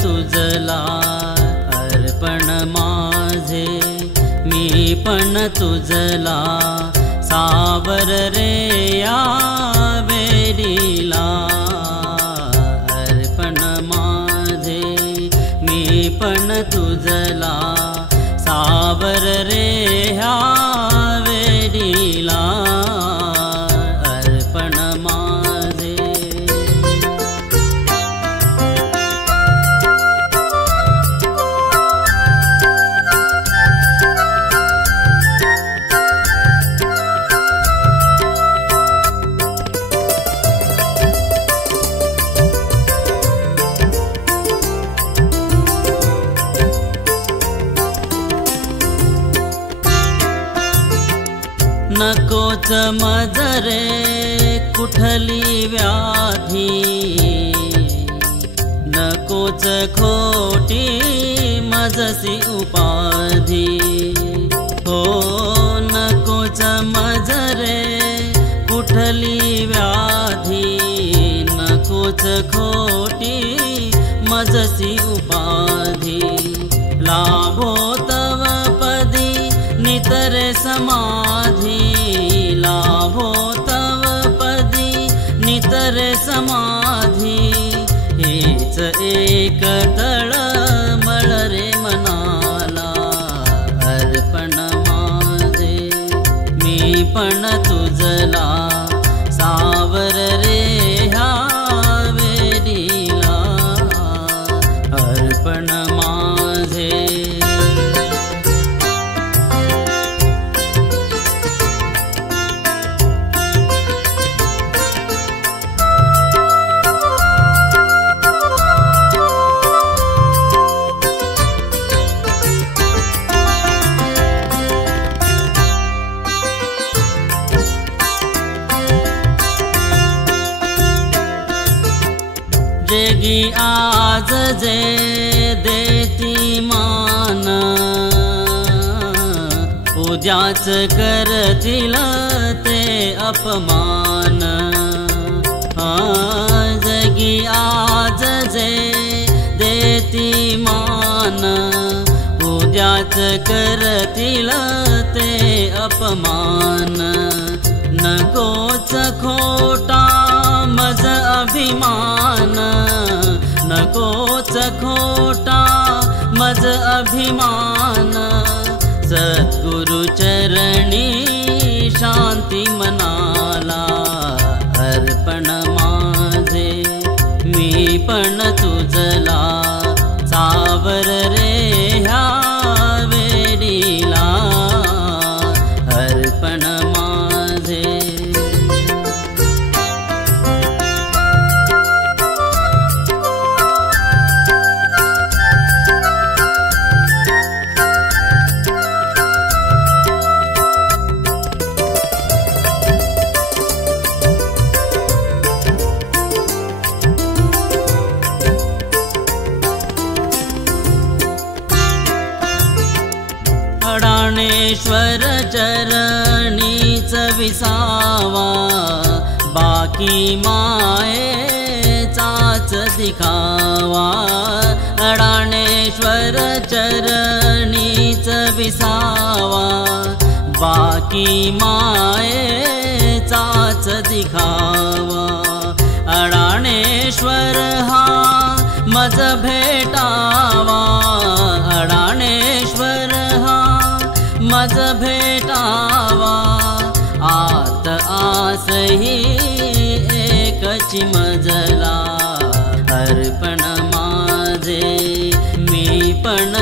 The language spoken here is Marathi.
तुझला अर्पण माझे, मी पण तुझला सावर रे या वेळीला। अर्पण माझे, मी पण तुझला सावर रे ह्या वेळीला। अर्पण माझे, नकोच मज रे कुठली व्याधी, नकोच खोटी मजसी उपाधी। हो नकोच मज रे कुठली व्याधी, नकोच खोटी मजसी उपाधी। लाभो तव पदी नितर समाधी, लाभो तव पदी नितर समाधी। हेच एक तळमळ रे मनाला, अर्पण माझे, मी पण तुझला सावर रे ह्या वेळीला। अर्पण माझे, जेगी आज जे देती मान, उद्याच करतील ते अपमान। जगी आज जे देती मान, उद्याच करतील ते अपमान। नकोच खोटा मज अभिमान, नकोच खोटा मज अभिमान। सद्गुरु चरणी शांती मनाला, अर्पण माझे, मी पण तुझला सावर रे ह्या वेळीला। अर्पण माझे, अडाणेश्वर चरणीच विसावा, बाकी मायेचाच दिखावा। अडाणेश्वर चरणीच विसावा, बाकी मायेचाच दिखावा। अडाणेश्वर हा मज भेटावा, अडाणेश्वर हा मज भेटावा। आत आसही एकची मजला, अर्पण माझे, मी पण